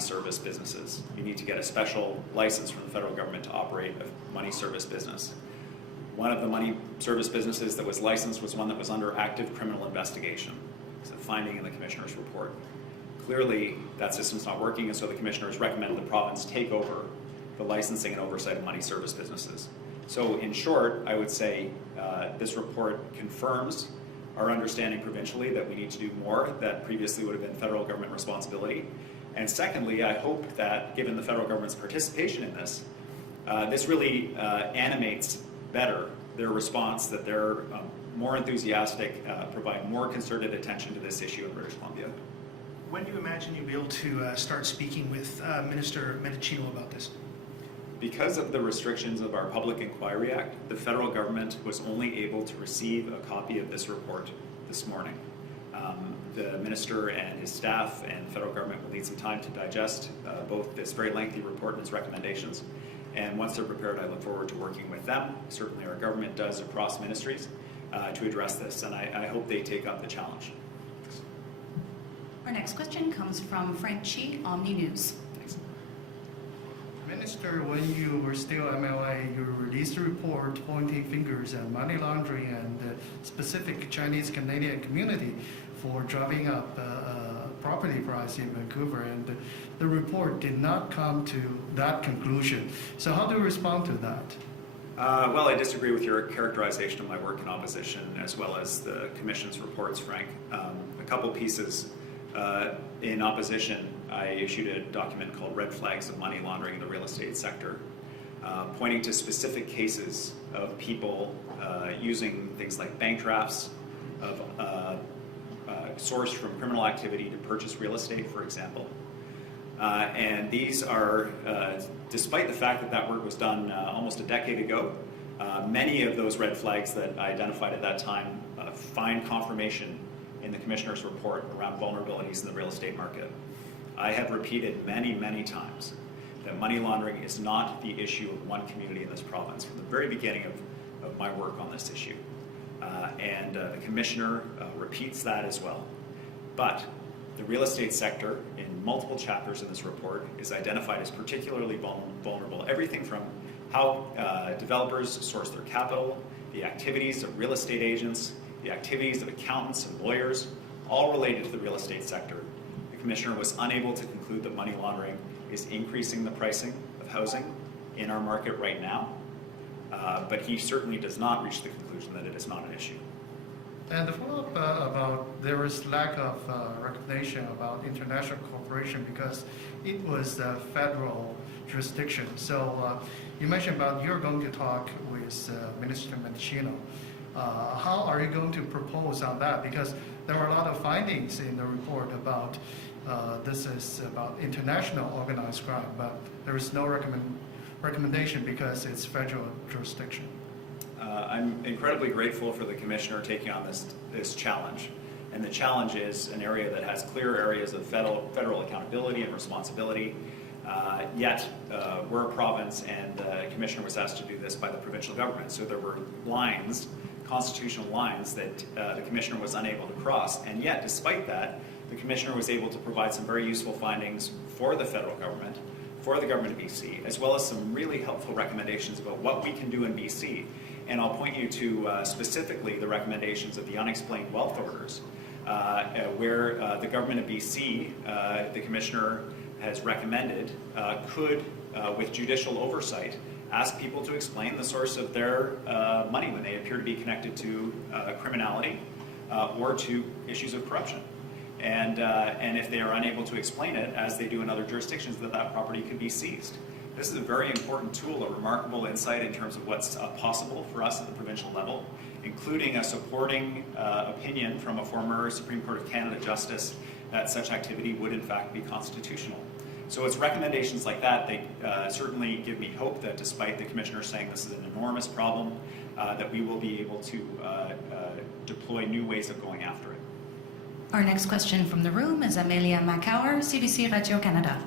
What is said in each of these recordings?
service businesses. You need to get a special license from the federal government to operate a money service business. One of the money service businesses that was licensed was one that was under active criminal investigation. It's a finding in the Commissioner's report. Clearly, that system's not working, and so the Commissioner has recommended the province take over the licensing and oversight of money service businesses. So in short, I would say this report confirms our understanding provincially that we need to do more that previously would have been federal government responsibility. And secondly, I hope that given the federal government's participation in this, this really animates better their response, that they're more enthusiastic, provide more concerted attention to this issue in British Columbia. When do you imagine you'll be able to start speaking with Minister Mendicino about this? Because of the restrictions of our Public Inquiry Act, the federal government was only able to receive a copy of this report this morning. The minister and his staff and the federal government will need some time to digest both this very lengthy report and its recommendations. And once they're prepared, I look forward to working with them. Certainly our government does across ministries to address this, and I hope they take up the challenge. Our next question comes from Frank Chi, Omni News. Thanks. Minister, when you were still MLA, you released a report pointing fingers at money laundering and the specific Chinese-Canadian community for driving up property price in Vancouver, and the report did not come to that conclusion. So how do you respond to that? Well, I disagree with your characterization of my work in opposition as well as the Commission's reports, Frank. A couple pieces. In opposition, I issued a document called Red Flags of Money Laundering in the Real Estate Sector, pointing to specific cases of people using things like bank drafts of sourced from criminal activity to purchase real estate, for example. And these are, despite the fact that that work was done almost a decade ago, many of those red flags that I identified at that time find confirmation in the Commissioner's report around vulnerabilities in the real estate market. I have repeated many, many times that money laundering is not the issue of one community in this province from the very beginning of my work on this issue. And the Commissioner repeats that as well. But the real estate sector in multiple chapters in this report is identified as particularly vulnerable. Everything from how developers source their capital, the activities of real estate agents, the activities of accountants and lawyers, all related to the real estate sector. The Commissioner was unable to conclude that money laundering is increasing the pricing of housing in our market right now, but he certainly does not reach the conclusion that it is not an issue. And the follow-up about there was lack of recognition about international cooperation because it was a federal jurisdiction. So you mentioned about you're going to talk with Minister Mendicino. How are you going to propose on that? Because there were a lot of findings in the report about this is about international organized crime, but there is no recommendation because it's federal jurisdiction. I'm incredibly grateful for the Commissioner taking on this challenge. And the challenge is an area that has clear areas of federal accountability and responsibility. Yet, we're a province, and the Commissioner was asked to do this by the provincial government. So there were lines, constitutional lines, that the Commissioner was unable to cross. And yet, despite that, the Commissioner was able to provide some very useful findings for the federal government, for the government of BC, as well as some really helpful recommendations about what we can do in BC. And I'll point you to specifically the recommendations of the unexplained wealth orders, where the government of BC, the Commissioner has recommended, could, with judicial oversight, ask people to explain the source of their money when they appear to be connected to criminality or to issues of corruption. And if they are unable to explain it, as they do in other jurisdictions, that property could be seized. This is a very important tool, a remarkable insight in terms of what's possible for us at the provincial level, including a supporting opinion from a former Supreme Court of Canada justice that such activity would in fact be constitutional. So it's recommendations like that that certainly give me hope that despite the Commissioner saying this is an enormous problem, that we will be able to deploy new ways of going after it. Our next question from the room is Amelia Macauer, CBC Radio Canada.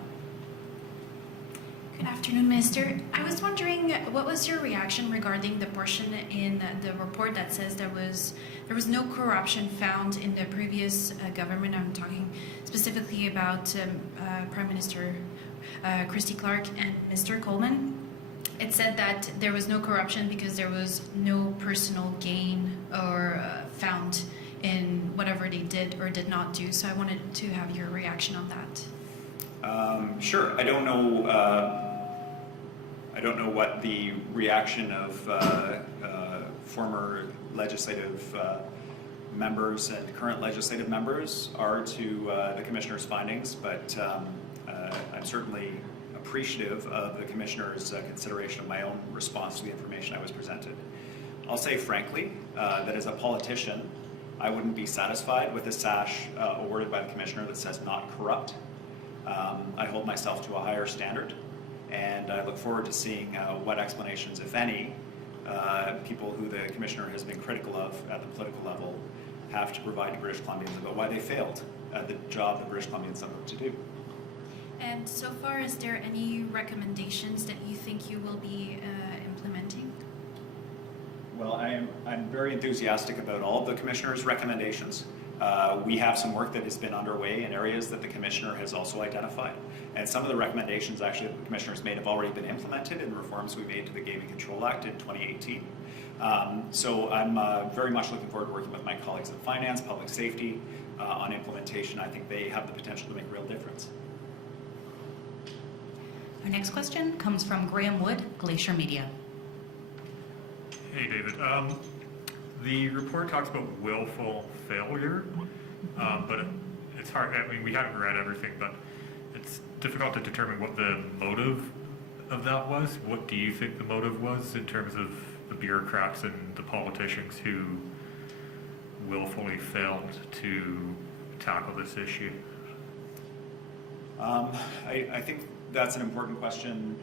Good afternoon. Afternoon, Minister. I was wondering, what was your reaction regarding the portion in the report that says there was no corruption found in the previous government? I'm talking specifically about Prime Minister Christy Clark and Mr. Coleman. It said that there was no corruption because there was no personal gain or found in whatever they did or did not do. So I wanted to have your reaction on that. Sure. I don't know. I don't know what the reaction of former legislative members and current legislative members are to the Commissioner's findings, but I'm certainly appreciative of the Commissioner's consideration of my own response to the information I was presented. I'll say frankly that as a politician, I wouldn't be satisfied with a sash awarded by the Commissioner that says not corrupt. I hold myself to a higher standard, and I look forward to seeing what explanations, if any, people who the Commissioner has been critical of at the political level have to provide to British Columbians about why they failed at the job the British Columbians set out to do. And so far, is there any recommendations that you think you will be implementing? Well, I'm very enthusiastic about all of the Commissioner's recommendations. We have some work that has been underway in areas that the Commissioner has also identified. And some of the recommendations actually that the Commissioner's made have already been implemented in reforms we made to the Gaming Control Act in 2018. So I'm very much looking forward to working with my colleagues in finance, public safety on implementation. I think they have the potential to make a real difference. Our next question comes from Graham Wood, Glacier Media. Hey, David. The report talks about willful failure, but it's hard. I mean, we haven't read everything, but it's difficult to determine what the motive of that was. What do you think the motive was in terms of the bureaucrats and the politicians who willfully failed to tackle this issue? I think that's an important question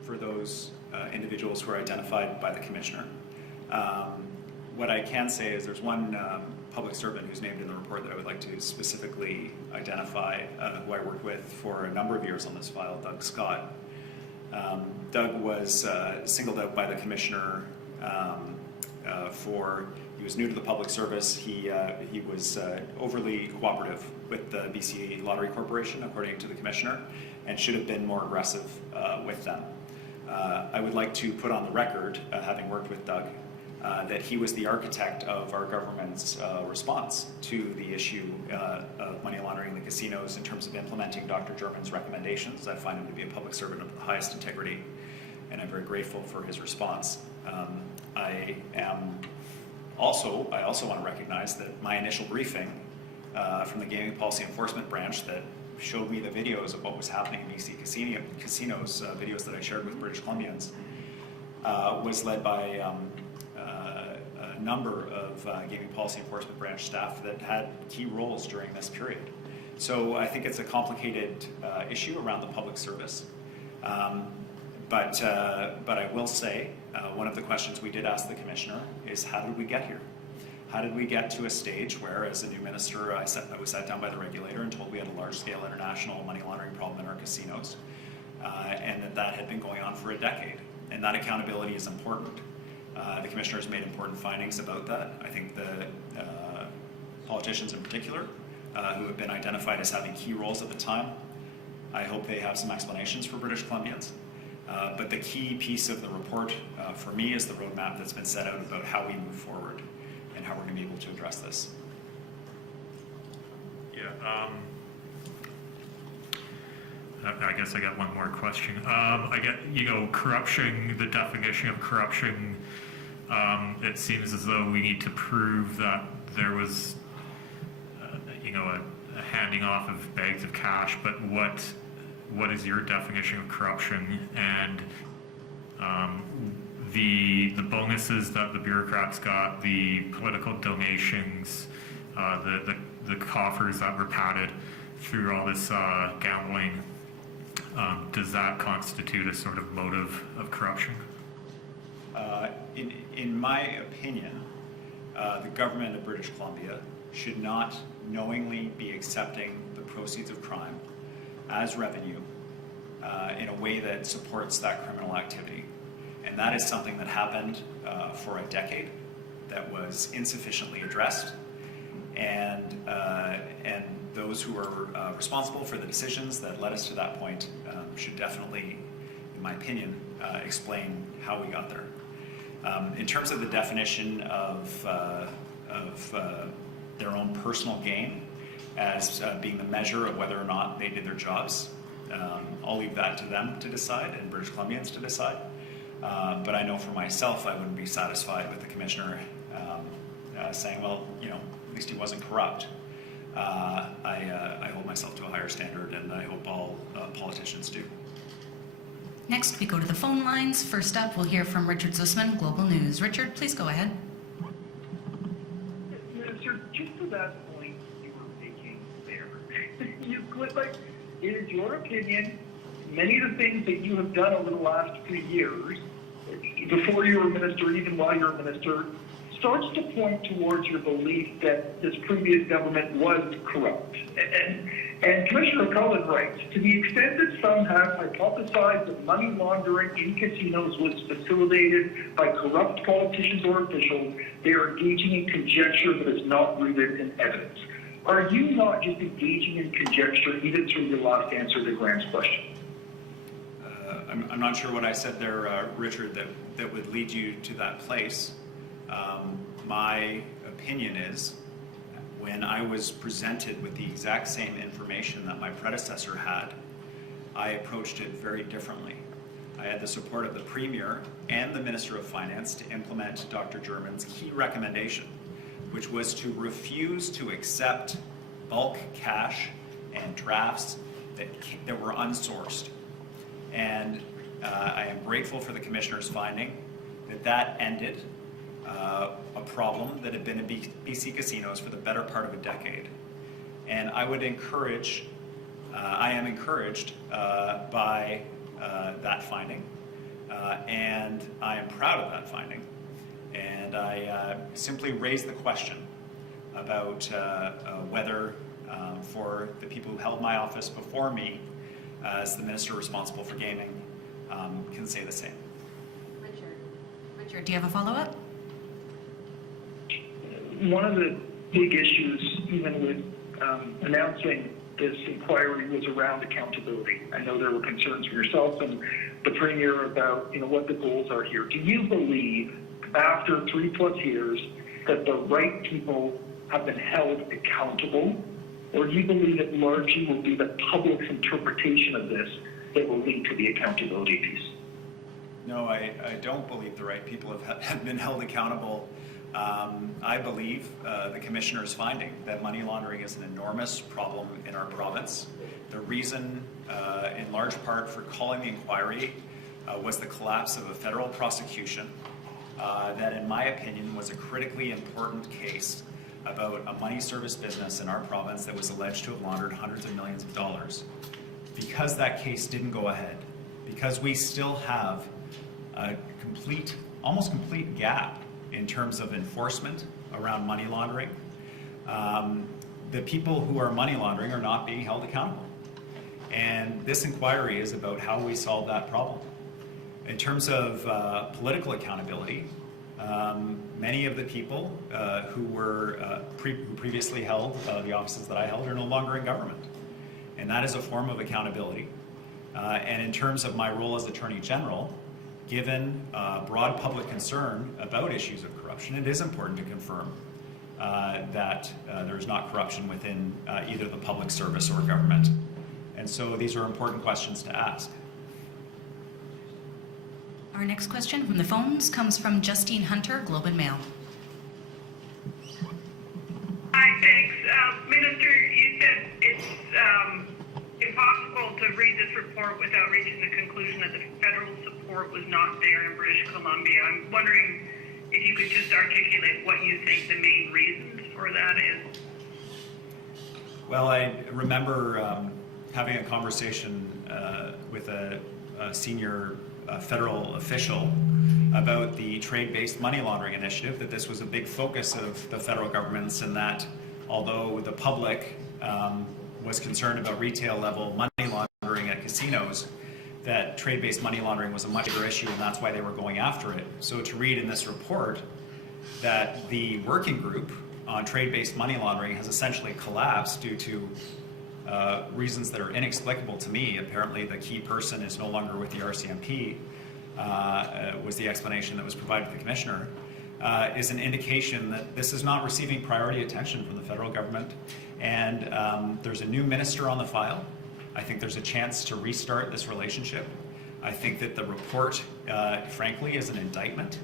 for those individuals who are identified by the Commissioner. What I can say is there's one public servant who's named in the report that I would like to specifically identify, who I worked with for a number of years on this file, Doug Scott. Doug was singled out by the Commissioner he was new to the public service. He was overly cooperative with the BC Lottery Corporation, according to the Commissioner, and should have been more aggressive with them. I would like to put on the record, having worked with Doug, that he was the architect of our government's response to the issue of money laundering in the casinos in terms of implementing Dr. German's recommendations. I find him to be a public servant of the highest integrity, and I'm very grateful for his response. I also want to recognize that my initial briefing from the Gaming Policy Enforcement Branch that showed me the videos of what was happening in BC casinos, videos that I shared with British Columbians, was led by a number of Gaming Policy Enforcement Branch staff that had key roles during this period. So I think it's a complicated issue around the public service. But I will say, one of the questions we did ask the Commissioner is, how did we get here? How did we get to a stage where, as a new minister, I was sat down by the regulator and told we had a large-scale international money laundering problem in our casinos, and that had been going on for a decade. And that accountability is important. The Commissioner has made important findings about that. I think the politicians in particular, who have been identified as having key roles at the time, I hope they have some explanations for British Columbians. But the key piece of the report for me is the roadmap that's been set out about how we move forward and how we're going to be able to address this. Yeah. I guess I got one more question. I get, corruption, the definition of corruption, it seems as though we need to prove that there was, a handing off of bags of cash, but what is your definition of corruption? And the bonuses that the bureaucrats got, the political donations, the coffers that were padded through all this gambling, does that constitute a sort of motive of corruption? In my opinion, the government of British Columbia should not knowingly be accepting the proceeds of crime as revenue in a way that supports that criminal activity. And that is something that happened for a decade that was insufficiently addressed. And those who are responsible for the decisions that led us to that point should definitely, in my opinion, explain how we got there. In terms of the definition of their own personal gain as being the measure of whether or not they did their jobs, I'll leave that to them to decide and British Columbians to decide. But I know for myself, I wouldn't be satisfied with the commissioner saying, well, at least he wasn't corrupt. I hold myself to a higher standard, and I hope all politicians do. Next, we go to the phone lines. First up, we'll hear from Richard Zussman, Global News. Richard, please go ahead. Minister, just to that point you were making there, it is your opinion, many of the things that you have done over the last few years, before you were a minister, even while you're a minister, starts to point towards your belief that this previous government was corrupt. And Commissioner Cullen writes, to the extent that some have hypothesized that money laundering in casinos was facilitated by corrupt politicians or officials, they are engaging in conjecture that is not rooted in evidence. Are you not just engaging in conjecture even through your last answer to Graham's question? I'm not sure what I said there, Richard, that would lead you to that place. My opinion is, when I was presented with the exact same information that my predecessor had, I approached it very differently. I had the support of the Premier and the Minister of Finance to implement Dr. German's key recommendation, which was to refuse to accept bulk cash and drafts that were unsourced. And I am grateful for the Commissioner's finding that ended a problem that had been in BC casinos for the better part of a decade. And I am encouraged by that finding, and I am proud of that finding. And I simply raise the question about whether for the people who held my office before me as the minister responsible for gaming can say the same. Richard, do you have a follow-up? One of the big issues, even with announcing this inquiry, was around accountability. I know there were concerns for yourself and the Premier about what the goals are here. Do you believe, after 3+ years, that the right people have been held accountable, or do you believe it largely will be the public's interpretation of this that will lead to the accountability piece? No, I don't believe the right people have been held accountable. I believe the Commissioner's finding that money laundering is an enormous problem in our province. The reason, in large part, for calling the inquiry was the collapse of a federal prosecution that, in my opinion, was a critically important case about a money service business in our province that was alleged to have laundered hundreds of millions of dollars. Because that case didn't go ahead, because we still have a almost complete gap in terms of enforcement around money laundering, the people who are money laundering are not being held accountable. And this inquiry is about how we solve that problem. In terms of political accountability, many of the people who previously held the offices that I held are no longer in government. And that is a form of accountability. And in terms of my role as Attorney General, given broad public concern about issues of corruption, it is important to confirm that there is not corruption within either the public service or government. And so these are important questions to ask. Our next question from the phones comes from Justine Hunter, Globe and Mail. Hi, thanks. Minister, you said it's impossible to read this report without reaching the conclusion that the federal support was not there in British Columbia. I'm wondering if you could just articulate what you think the main reasons for that is. Well, I remember having a conversation with a senior federal official about the trade-based money laundering initiative, that this was a big focus of the federal government's, and that although the public was concerned about retail level money laundering at casinos, that trade-based money laundering was a much bigger issue, and that's why they were going after it. So to read in this report that the working group on trade-based money laundering has essentially collapsed due to reasons that are inexplicable to me. Apparently the key person is no longer with the RCMP, was the explanation that was provided to the Commissioner, is an indication that this is not receiving priority attention from the federal government. And there's a new minister on the file. I think there's a chance to restart this relationship. I think that the report, frankly, is an indictment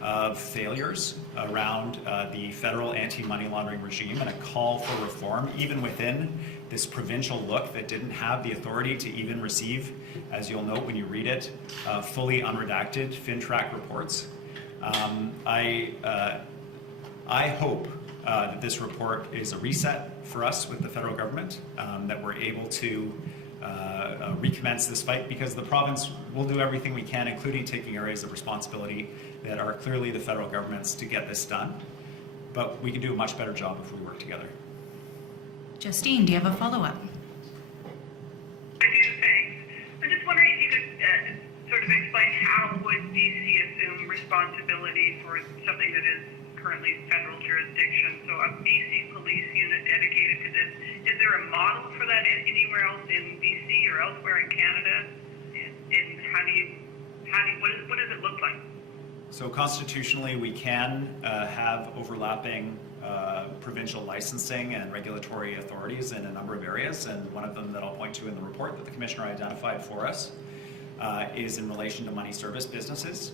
of failures around the federal anti-money laundering regime and a call for reform, even within this provincial look that didn't have the authority to even receive, as you'll note when you read it, fully unredacted FinTrack reports. I hope that this report is a reset for us with the federal government, that we're able to recommence this fight, because the province will do everything we can, including taking areas of responsibility that are clearly the federal government's, to get this done. But we can do a much better job if we work together. Justine, do you have a follow-up? I do, thanks. I'm just wondering if you could sort of explain how would BC assume responsibility for something that is currently federal jurisdiction? So a BC police unit dedicated to this. Is there a model for that anywhere else in BC or elsewhere in Canada? And what does it look like? So constitutionally, we can have overlapping provincial licensing and regulatory authorities in a number of areas, and one of them that I'll point to in the report that the Commissioner identified for us is in relation to money service businesses.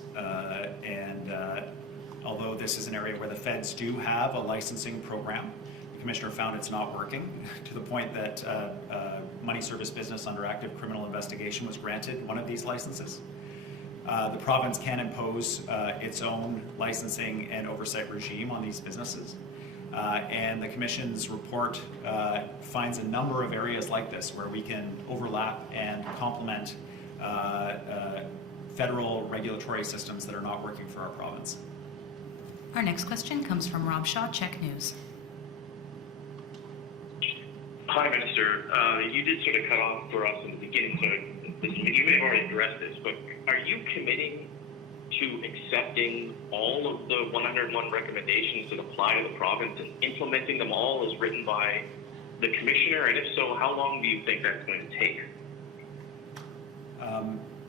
Although this is an area where the feds do have a licensing program, the Commissioner found it's not working, to the point that money service business under active criminal investigation was granted one of these licenses. The province can impose its own licensing and oversight regime on these businesses. And the Commission's report finds a number of areas like this where we can overlap and complement federal regulatory systems that are not working for our province. Our next question comes from Rob Shaw, Check News. Hi, Minister. You did sort of cut off for us in the beginning, so you may have already addressed this, but are you committing to accepting all of the 101 recommendations that apply to the province and implementing them all as written by the Commissioner? And if so, how long do you think that's going to take?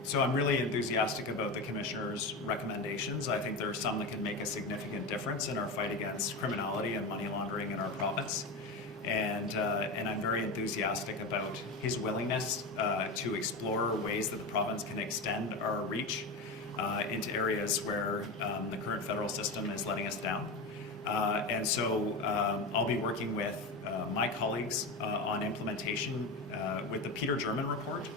So I'm really enthusiastic about the Commissioner's recommendations. I think there are some that can make a significant difference in our fight against criminality and money laundering in our province. And I'm very enthusiastic about his willingness to explore ways that the province can extend our reach into areas where the current federal system is letting us down. And so I'll be working with my colleagues on implementation with the Peter German report.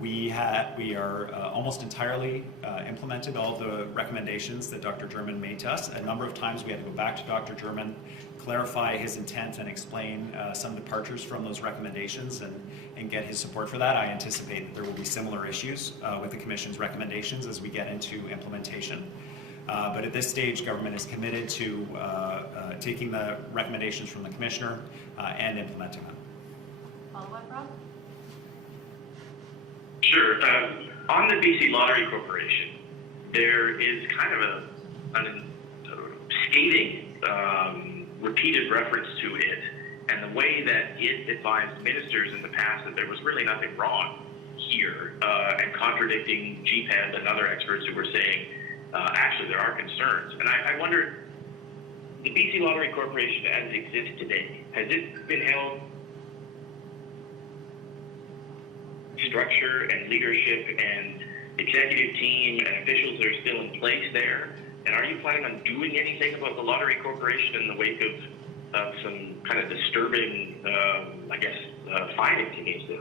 We are almost entirely implemented all the recommendations that Dr. German made to us. A number of times we had to go back to Dr. German, clarify his intent and explain some departures from those recommendations and get his support for that. I anticipate that there will be similar issues with the Commission's recommendations as we get into implementation. But at this stage, government is committed to taking the recommendations from the Commissioner and implementing them. Follow-up, Rob? Sure. On the BC Lottery Corporation, there is kind of a scathing, repeated reference to it, and the way that it advised ministers in the past that there was really nothing wrong here, and contradicting GPED and other experts who were saying, actually there are concerns. And I wonder, the BC Lottery Corporation as it exists today, has it been held structure and leadership and executive team and officials that are still in place there? And are you planning on doing anything about the Lottery Corporation in the wake of some kind of disturbing, findings against it?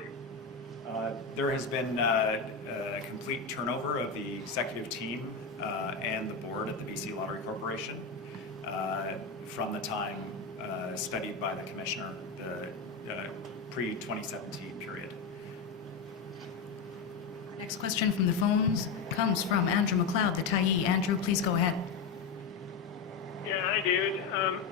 There has been a complete turnover of the executive team and the board at the BC Lottery Corporation from the time studied by the Commissioner, the pre-2017 period. Next question from the phones comes from Andrew McLeod, the Tyee. Andrew, please go ahead. Yeah, hi David.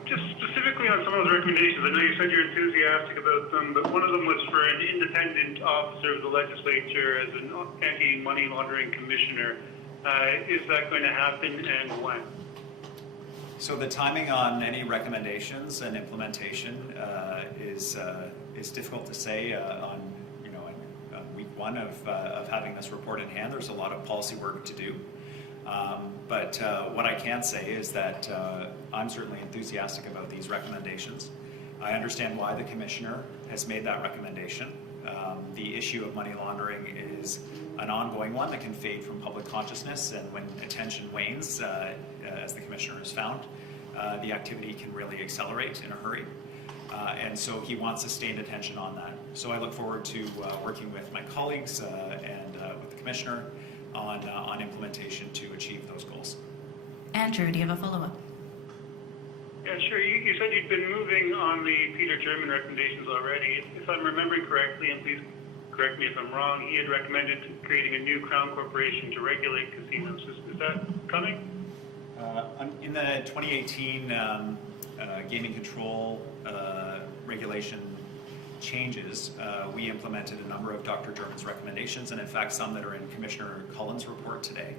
Just specifically on some of those recommendations, I know you said you're enthusiastic about them, but one of them was for an independent officer of the legislature as an anti-money laundering commissioner. Is that going to happen, and when? So the timing on any recommendations and implementation is difficult to say on week one of having this report in hand. There's a lot of policy work to do. But what I can say is that I'm certainly enthusiastic about these recommendations. I understand why the Commissioner has made that recommendation. The issue of money laundering is an ongoing one that can fade from public consciousness, and when attention wanes, as the Commissioner has found, the activity can really accelerate in a hurry. And so he wants sustained attention on that. So I look forward to working with my colleagues and with the Commissioner on implementation to achieve those goals. Andrew, do you have a follow-up? Yeah, sure. You said you'd been moving on the Peter German recommendations already. If I'm remembering correctly, and please correct me if I'm wrong, he had recommended creating a new Crown Corporation to regulate casinos. Is that coming? In the 2018 gaming control regulation changes, we implemented a number of Dr. German's recommendations, and in fact some that are in Commissioner Cullen's report today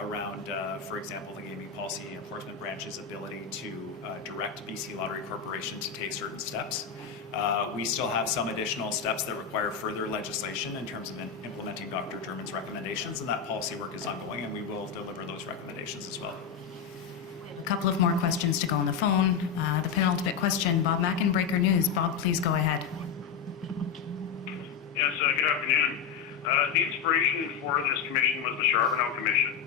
around, for example, the Gaming Policy Enforcement Branch's ability to direct BC Lottery Corporation to take certain steps. We still have some additional steps that require further legislation in terms of implementing Dr. German's recommendations, and that policy work is ongoing, and we will deliver those recommendations as well. A couple of more questions to go on the phone. The penultimate question, Bob Mackin, Breaker News. Bob, please go ahead. Yes, good afternoon. The inspiration for this commission was the Charbonneau Commission.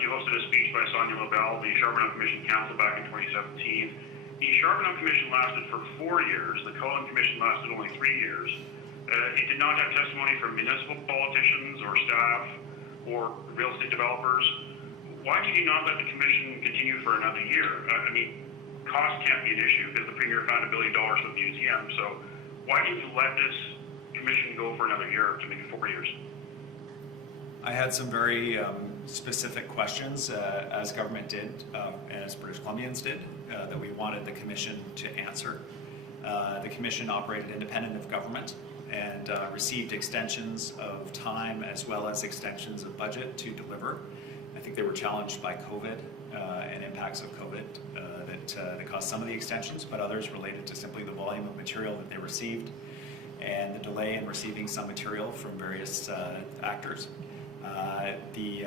You hosted a speech by Sonia Labelle, the Charbonneau Commission Council, back in 2017. The Charbonneau Commission lasted for 4 years. The Cullen Commission lasted only 3 years. It did not have testimony from municipal politicians or staff or real estate developers. Why did you not let the commission continue for another year? I mean, cost can't be an issue because the Premier found $1 billion for the museum. So why didn't you let this commission go for another year to maybe 4 years? I had some very specific questions, as government did, and as British Columbians did, that we wanted the Commission to answer. The Commission operated independent of government and received extensions of time as well as extensions of budget to deliver. I think they were challenged by COVID and impacts of COVID that caused some of the extensions, but others related to simply the volume of material that they received and the delay in receiving some material from various actors. The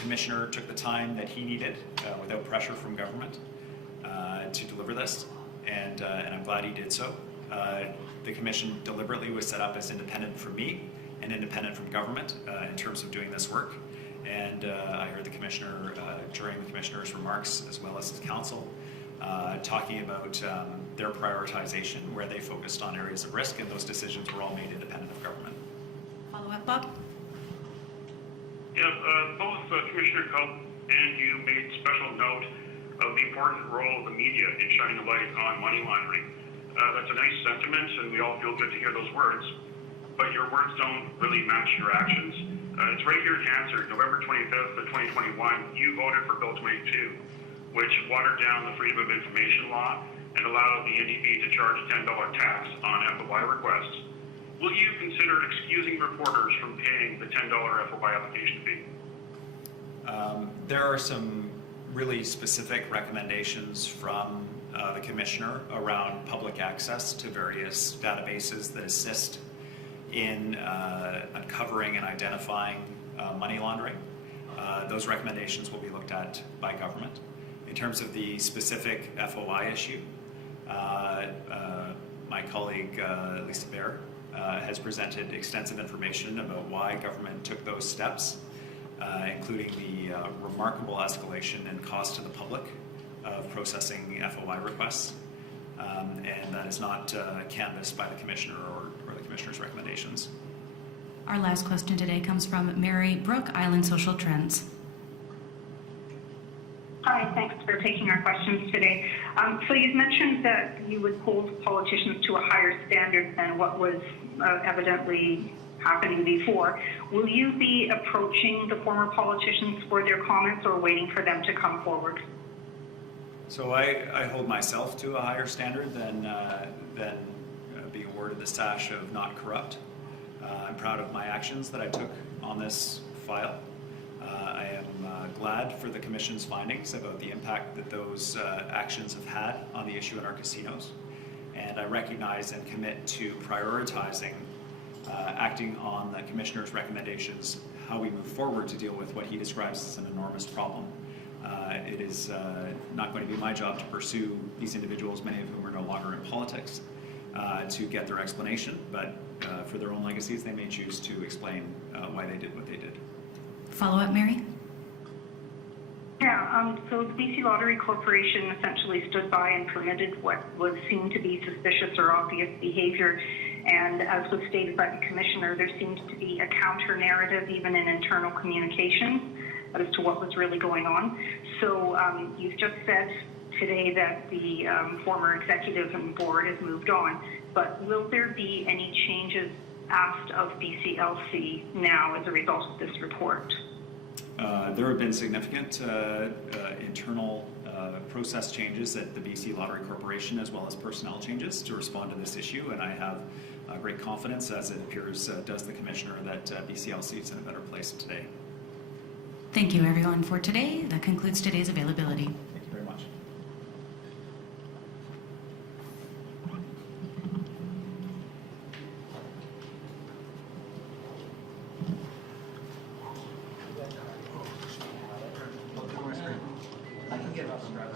Commissioner took the time that he needed without pressure from government to deliver this, and I'm glad he did so. The Commission deliberately was set up as independent from me and independent from government in terms of doing this work. And I heard the Commissioner during the Commissioner's remarks, as well as his council, talking about their prioritization, where they focused on areas of risk, and those decisions were all made independent of government. Follow-up, Bob? Yeah, both Commissioner Cullen and you made special note of the important role of the media in shining a light on money laundering. That's a nice sentiment, and we all feel good to hear those words, but your words don't really match your actions. It's right here to answer. November 25th of 2021, you voted for Bill 22, which watered down the Freedom of Information law and allowed the NDP to charge a $10 tax on FOI requests. Will you consider excusing reporters from paying the $10 FOI application fee? There are some really specific recommendations from the Commissioner around public access to various databases that assist in uncovering and identifying money laundering. Those recommendations will be looked at by government. In terms of the specific FOI issue, my colleague Lisa Baer has presented extensive information about why government took those steps, including the remarkable escalation in cost to the public of processing FOI requests, and that is not canvassed by the Commissioner or the Commissioner's recommendations. Our last question today comes from Mary Brooke, Island Social Trends. Hi, thanks for taking our questions today. So you've mentioned that you would hold politicians to a higher standard than what was evidently happening before. Will you be approaching the former politicians for their comments or waiting for them to come forward? So I hold myself to a higher standard than being awarded the sash of not corrupt. I'm proud of my actions that I took on this file. I am glad for the Commission's findings about the impact that those actions have had on the issue in our casinos. And I recognize and commit to prioritizing acting on the Commissioner's recommendations, how we move forward to deal with what he describes as an enormous problem. It is not going to be my job to pursue these individuals, many of whom are no longer in politics, to get their explanation, but for their own legacies, they may choose to explain why they did what they did. Follow-up, Mary? Yeah, so the BC Lottery Corporation essentially stood by and permitted what was seen to be suspicious or obvious behavior. And as was stated by the Commissioner, there seems to be a counter-narrative even in internal communications as to what was really going on. So you've just said today that the former executive and board has moved on, but will there be any changes asked of BCLC now as a result of this report? There have been significant internal process changes at the BC Lottery Corporation, as well as personnel changes to respond to this issue, and I have great confidence, as it appears does the Commissioner, that BCLC is in a better place today. Thank you, everyone, for today. That concludes today's availability. Thank you very much. I can get up and grab it.